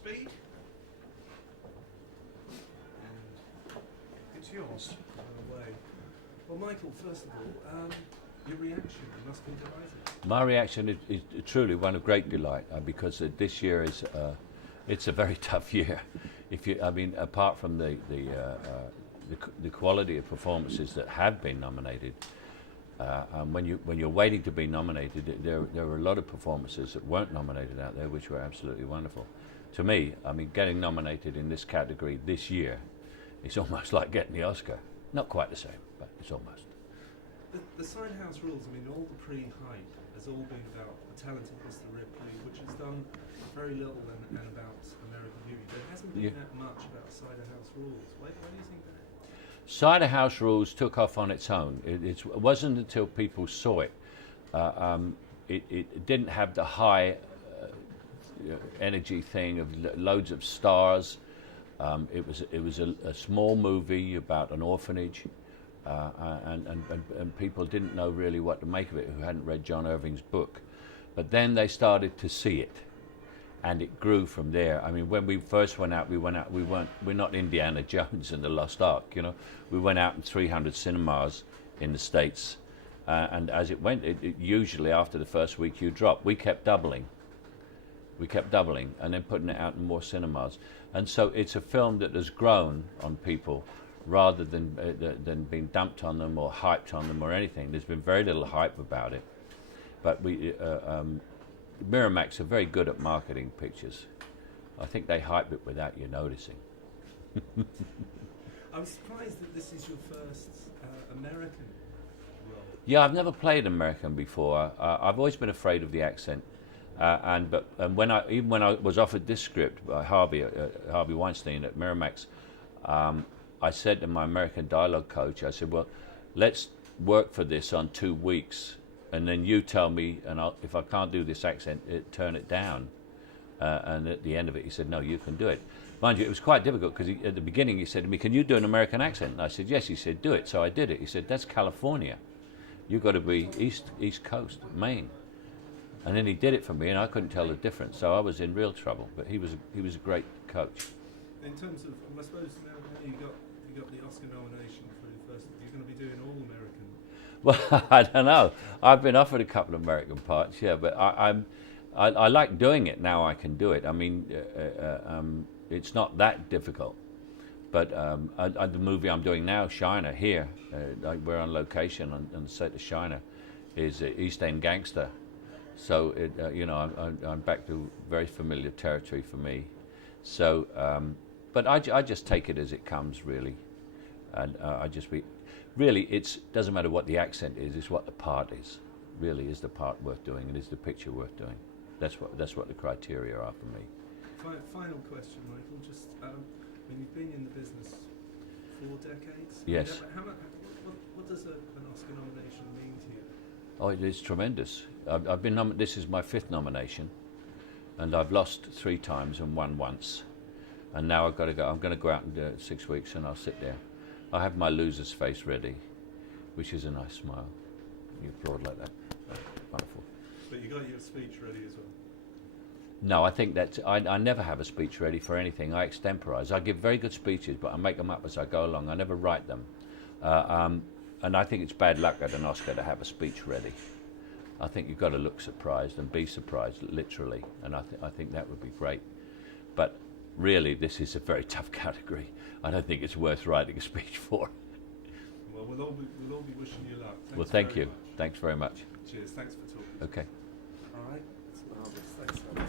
speed. And it's yours. Away. Well, Michael, first of all, your reaction must be delighted. My reaction is truly one of great delight because this year is it's a very tough year. I mean, apart from the quality of performances that have been nominated, when you're waiting to be nominated, there are a lot of performances that weren't nominated out there, which were absolutely wonderful. To me, I mean, getting nominated in this category this year, it's almost like getting the Oscar. Not quite the same, but it's almost. The Sidehouse Rules, I mean, all the pre-hype has all been about The Talented Mr. Ripley, which has done very little and about American Beauty. There hasn't been that much about Sidehouse Rules. Why do you think that? Sidehouse Rules took off on its own. It wasn't until people saw it. It didn't have the high energy thing of loads of stars. It was a small movie about an orphanage. And people didn't know really what to make of it who hadn't read John Irving's book. But then they started to see it, and it grew from there. I mean, when we first went out, we're not Indiana Jones and the Lost Ark, you know. We went out in 300 cinemas in the States, and as it went, it usually after the first week you drop. We kept doubling, and then putting it out in more cinemas. And so it's a film that has grown on people, rather than being dumped on them or hyped on them or anything. There's been very little hype about it. But Miramax are very good at marketing pictures. I think they hype it without you noticing. I'm surprised that this is your first American role. Yeah, I've never played American before. I've always been afraid of the accent. And when I was offered this script by Harvey Weinstein at Miramax, I said to my American dialogue coach, I said, well, let's work for this on 2 weeks, and then you tell me, and if I can't do this accent, turn it down. And at the end of it, he said, no, you can do it. Mind you, it was quite difficult, because at the beginning he said to me, can you do an American accent? And I said, yes. He said, do it. So I did it. He said, that's California. You've got to be East Coast, Maine. And then he did it for me, and I couldn't tell the difference. So I was in real trouble. But he was a great coach. In terms of, I suppose now you got the Oscar nomination for the first. You're going to be doing all American. Well, I don't know. I've been offered a couple of American parts, yeah, but I like doing it now. I can do it. I mean, it's not that difficult. But the movie I'm doing now, Shiner, here, we're on location on the set of Shiner, is East End Gangster. So I'm back to very familiar territory for me. So, but I just take it as it comes, really, and really, it doesn't matter what the accent is; it's what the part is. Really, is the part worth doing, and is the picture worth doing? That's what the criteria are for me. Final question, Michael. Just when you've been in the business 4 decades, yes. What does an Oscar nomination mean to you? Oh, it is tremendous. I've been this is my 5th nomination, and I've lost 3 times and won once. And now I've got to go. I'm going to go out in 6 weeks, and I'll sit there. I have my loser's face ready, which is a nice smile. You applaud like that. Wonderful. But you got your speech ready as well. No, I think that I never have a speech ready for anything. I extemporize. I give very good speeches, but I make them up as I go along. I never write them. And I think it's bad luck at an Oscar to have a speech ready. I think you've got to look surprised and be surprised, literally. And I think that would be great. But really, this is a very tough category. I don't think it's worth writing a speech for. Well, we'll all be wishing you luck. Well, thank you. Thanks very much. Cheers. Thanks for talking. Okay. All right. That's marvelous. Thanks so much.